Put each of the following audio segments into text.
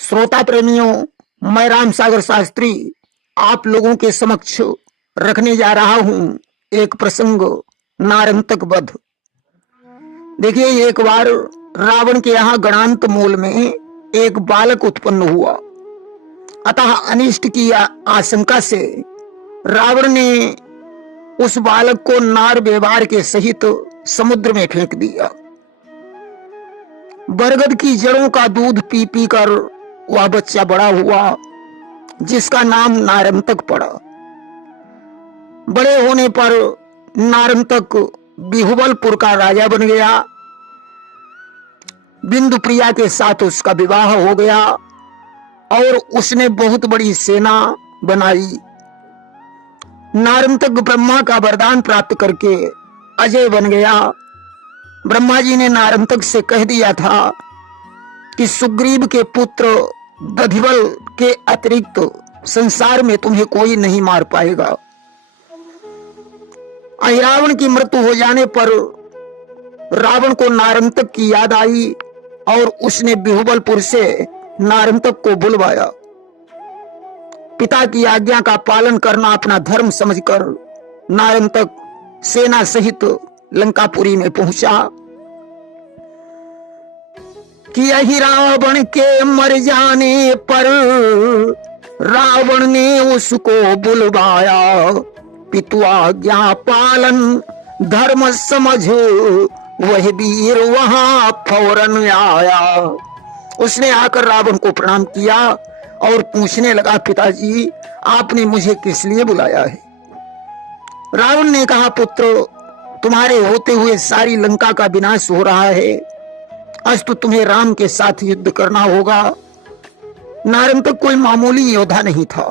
श्रोता प्रेमियों, मैं राम सागर शास्त्री आप लोगों के समक्ष रखने जा रहा हूं एक प्रसंग, नारंतक वध। देखिए, एक बार रावण के यहाँ गणांत मूल में एक बालक उत्पन्न हुआ। अतः अनिष्ट की आशंका से रावण ने उस बालक को नार व्यवहार के सहित समुद्र में फेंक दिया। बरगद की जड़ों का दूध पी पी कर वह बच्चा बड़ा हुआ, जिसका नाम नारंतक पड़ा। बड़े होने पर नारंतक बिहुबलपुर का राजा बन गया। बिंदु प्रिया के साथ उसका विवाह हो गया और उसने बहुत बड़ी सेना बनाई। नारंतक ब्रह्मा का वरदान प्राप्त करके अजय बन गया। ब्रह्मा जी ने नारंतक से कह दिया था कि सुग्रीव के पुत्र दधिवल के अतिरिक्त संसार में तुम्हें कोई नहीं मार पाएगा। रावण की मृत्यु हो जाने पर रावण को नारंतक की याद आई और उसने बिहुबलपुर से नारंतक को बुलवाया। पिता की आज्ञा का पालन करना अपना धर्म समझकर नारंतक सेना सहित लंकापुरी में पहुंचा कि यही रावण के मर जाने पर रावण ने उसको बुलवाया। पितु आज्ञा पालन धर्म समझ वह वीर वहां फौरन आया। उसने आकर रावण को प्रणाम किया और पूछने लगा, पिताजी आपने मुझे किस लिए बुलाया है? रावण ने कहा, पुत्र तुम्हारे होते हुए सारी लंका का विनाश हो रहा है। आज तो तुम्हें राम के साथ युद्ध करना होगा। नारंतक कोई मामूली योद्धा नहीं था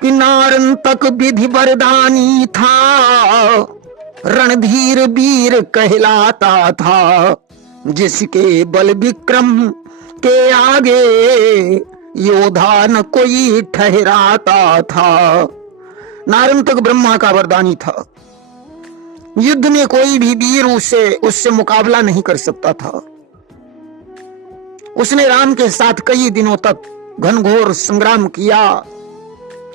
कि नारंतक विधि वरदानी था, रणधीर वीर कहलाता था, जिसके बल विक्रम के आगे योद्धा न कोई ठहराता था। नारंतक ब्रह्मा का वरदानी था। युद्ध में कोई भी वीर उससे मुकाबला नहीं कर सकता था। उसने राम के साथ कई दिनों तक घनघोर संग्राम किया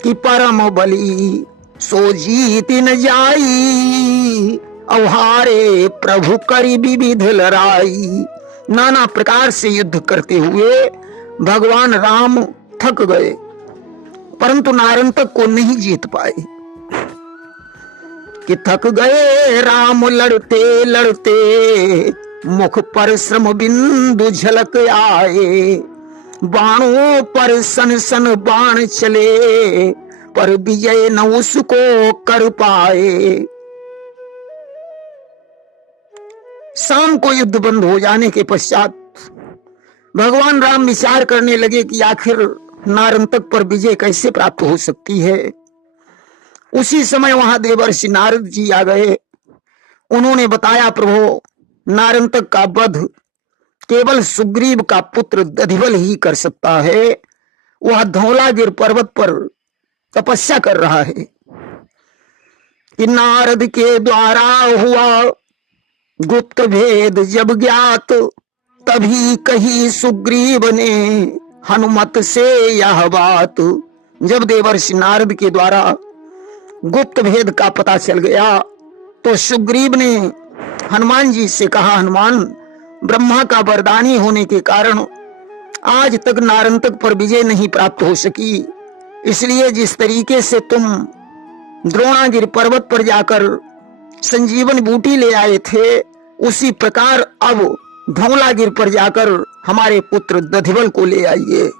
कि परम बली सो जीत न जाई, अवहारे प्रभु करी विविध लड़ाई। नाना प्रकार से युद्ध करते हुए भगवान राम थक गए, परंतु नारंतक को नहीं जीत पाए। कि थक गए राम लड़ते लड़ते, मुख पर श्रम बिंदु झलक आए। बाणों पर सन सन बाण चले, पर विजय न उसको कर पाए। शाम को युद्ध बंद हो जाने के पश्चात भगवान राम विचार करने लगे कि आखिर नारंतक पर विजय कैसे प्राप्त हो सकती है। उसी समय वहां देवर्षि नारद जी आ गए। उन्होंने बताया, प्रभु नारंतक का वध केवल सुग्रीव का पुत्र दधिवल ही कर सकता है। वह धौलागिर पर्वत पर तपस्या कर रहा है। कि नारद के द्वारा हुआ गुप्त भेद जब ज्ञात, तभी कही सुग्रीव ने हनुमत से यह बात। जब देवर्षि नारद के द्वारा गुप्त भेद का पता चल गया तो सुग्रीव ने हनुमान जी से कहा, हनुमान, ब्रह्मा का वरदानी होने के कारण आज तक नारंतक पर विजय नहीं प्राप्त हो सकी। इसलिए जिस तरीके से तुम द्रोणागिरि पर्वत पर जाकर संजीवन बूटी ले आए थे, उसी प्रकार अब धौलागिरि पर जाकर हमारे पुत्र दधिवल को ले आइए।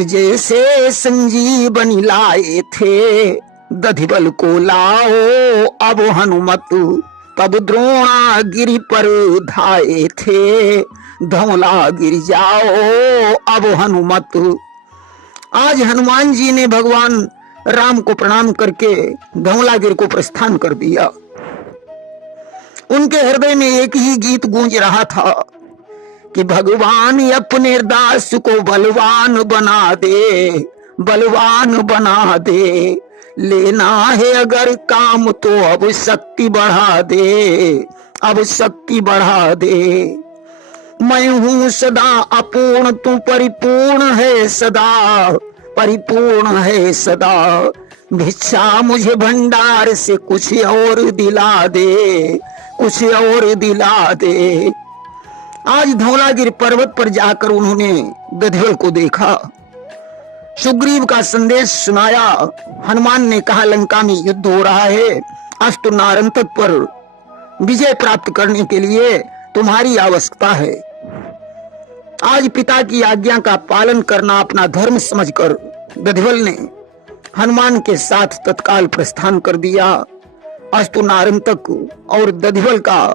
जैसे संजीवनी लाए थे दधिवल को लाओ अब हनुमत, तब द्रोणागिरि पर धाए थे धौलागिरि जाओ अब हनुमत। आज हनुमान जी ने भगवान राम को प्रणाम करके धौलागिरि को प्रस्थान कर दिया। उनके हृदय में एक ही गीत गूंज रहा था कि भगवान अपने दास को बलवान बना दे, बलवान बना दे। लेना है अगर काम तो अब शक्ति बढ़ा दे, अब शक्ति बढ़ा दे। मैं हूँ सदा अपूर्ण, तू परिपूर्ण है सदा, परिपूर्ण है सदा। भिक्षा मुझे भंडार से कुछ और दिला दे, कुछ और दिला दे। आज धौलागिरी पर्वत पर जाकर उन्होंने दधिवल को देखा, सुग्रीव का संदेश सुनाया। हनुमान ने कहा लंका में युद्ध हो रहा है, अष्ट नारंतक पर विजय प्राप्त करने के लिए तुम्हारी आवश्यकता है। आज पिता की आज्ञा का पालन करना अपना धर्म समझकर दधिवल ने हनुमान के साथ तत्काल प्रस्थान कर दिया। अष्टु नारंतक और दधिवल का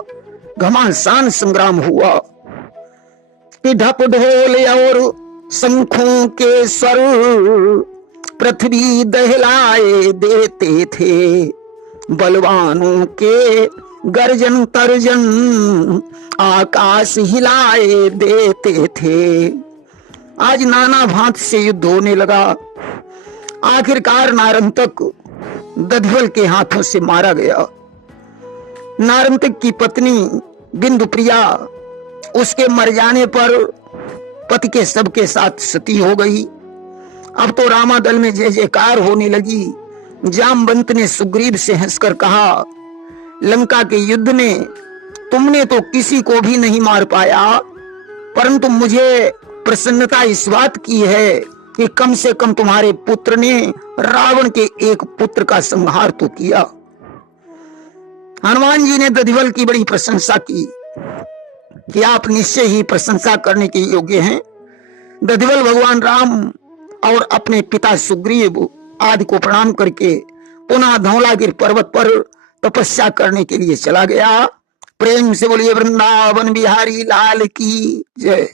घमासान संग्राम हुआ कि ढप ढोल और शंखों के स्वर पृथ्वी दहलाए देते थे, बलवानों के गर्जन तर्जन आकाश हिलाए देते थे। आज नाना भांति से युद्ध होने लगा। आखिरकार नारंतक दधिवल के हाथों से मारा गया। नारंतक की पत्नी बिंदुप्रिया उसके मर जाने पर पति के शव के साथ सती हो गई। अब तो रामादल में जय जयकार होने लगी। जामवंत ने सुग्रीव से हंसकर कहा, लंका के युद्ध में तुमने तो किसी को भी नहीं मार पाया, परंतु मुझे प्रसन्नता इस बात की है कि कम से कम तुम्हारे पुत्र ने रावण के एक पुत्र का संहार तो किया। हनुमान जी ने दधिवल की बड़ी प्रशंसा की कि आप निश्चय ही प्रशंसा करने के योग्य हैं। दधिवल भगवान राम और अपने पिता सुग्रीव आदि को प्रणाम करके पुनः धौलागिरी पर्वत पर तपस्या करने के लिए चला गया। प्रेम से बोलिए वृंदावन बिहारी लाल की जय।